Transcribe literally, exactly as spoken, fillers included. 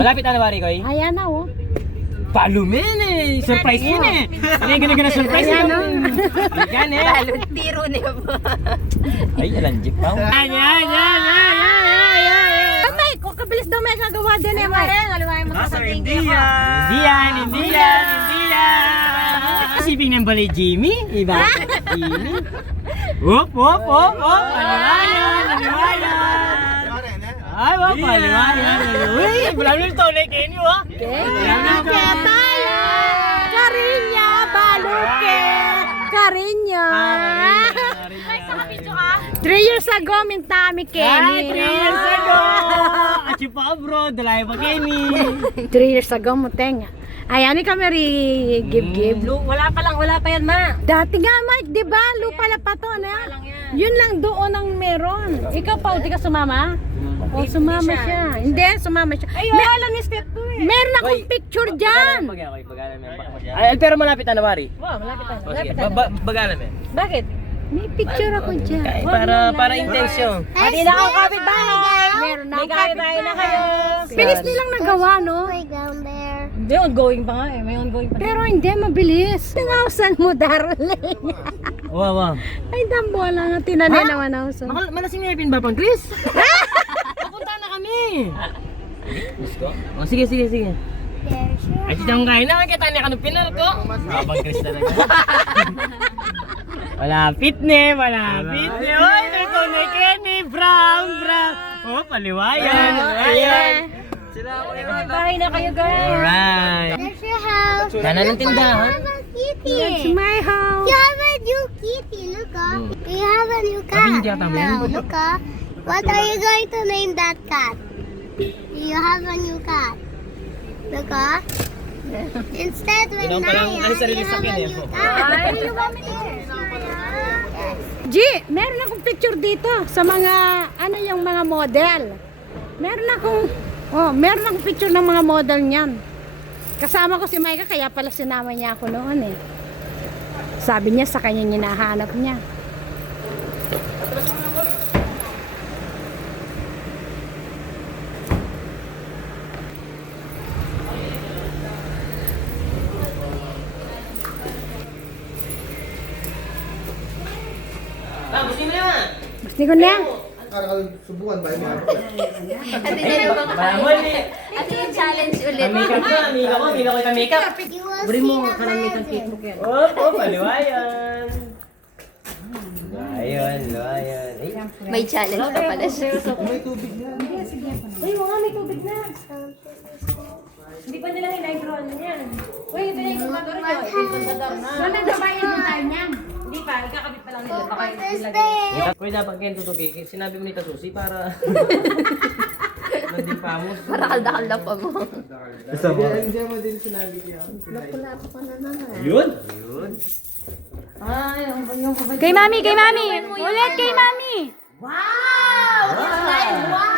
Malapit na Wari Koy. Ayan na oh. Palumin eh. Surprise yun eh. Hindi ka na gana surprise. Ayan na. Ikan eh. Talong tiro niya po. Ay, alanjik pa. Ayan, ayan, ayan, ayan. Kamay, kung kabilis daw may kagawa din eh. May. Aliwain mo sa Hindi yan. Hindi yan, hindi yan, hindi yan. Isipin ng balay Jimmy. Iba. Jimmy. Wop, wop, wop, wop. Aliwayan, aliwayan. Ay, wop, aliwayan. Uy, bulan nito na ikin yun ah. Kaya tayo. Karinya, baluke. Karinya. Ay, sa kapidyo ka. Three years ago, minta kami Kenny. Ay, three years ago. At yung pa abroad, dalay pa Kenny. Three years ago, muteng. Ayan ni kami ri give give. Lu, wala pa lang, wala pa yan, ma. Dati nga, Mike, di ba? Lupa na pa to, na? Yun lang doon ang meron. Ikaw pa, di ka sumama? O, sumama siya. Hindi, sumama siya. Ay, Mer- wala ni step to eh. meron akong Oy, picture dyan. Ay, pero malapit na Wari. Wow, malapit na. O sige, bagalan mo. Bakit? May picture ako dyan. Kaya para para intensyon. Pati na ang kapitbahay. Meron na May akong kapitbahay na kayo. Bilis nilang nagawa, no? Hindi, ongoing pa nga eh. May ongoing pa. Pero hindi, mabilis. Tinausan mo, darling. Wow, wow. Ay, dambo lang. Tinanin naman ako sa... Makal malasing ngipin ba pang Chris? Papunta na kami. Gusto? O sige, sige, sige. Ay, titang kain na. Kita niya kanong pinar ko. Abang Chris talaga. Malapit ne, malapit ne. Oy, ito na Kenny. Brown, brown. Oh, paliwayan. Ayan. Sila ako yung Bahay na kayo, guys. alright. That's your house. Sana ng tindahan. You have a kitty. That's my house. You have a new kitty. Look up. You have a new cat. Abing diya tamin. No, look up. What are you going to name that cat? You have a new cat. Look up. Instead, when Yun ang palang Naya, ano, sarili you sa have a akin eh. new cat. Ay, you want me to? Yes. G, meron akong picture dito sa mga, ano yung mga model. Meron akong, oh, meron akong picture ng mga model niyan. Kasama ko si Micah, kaya pala sinama niya ako noon eh. Sabi niya sa kanya hinahanap niya. Ah, gusto mo naman. Gusto ko na. Subukan ba yun? Ate niya ba? Bawal eh. Ate yung challenge ulit. Ang makeup na, amiga ko, amiga ko yung makeup. You will see the magic. Oh, oh, paliwayan. Luwayan, luwayan. Ay, May challenge pa pala siya. May tubig na. Uy, mga may tubig na. Hindi pa nila hinay-draw na yan. Uy, ito na yung kumador nyo. Ito yung kumador na. Wala daw ba yung time niya? Hindi pa, ikakabit pa lang nila. Baka What is ilagay. this? Kuya, dapat kayo tutugig. Sinabi mo ni Tasusi para... Nanding pamos. Para kalda-kalda pa mo. Gusto mo? Hindi mo din sinabi niya. Yun? Yun. Ay, ang yung Kay mami, kay mami. Ulit kay mami. Wow! Wow!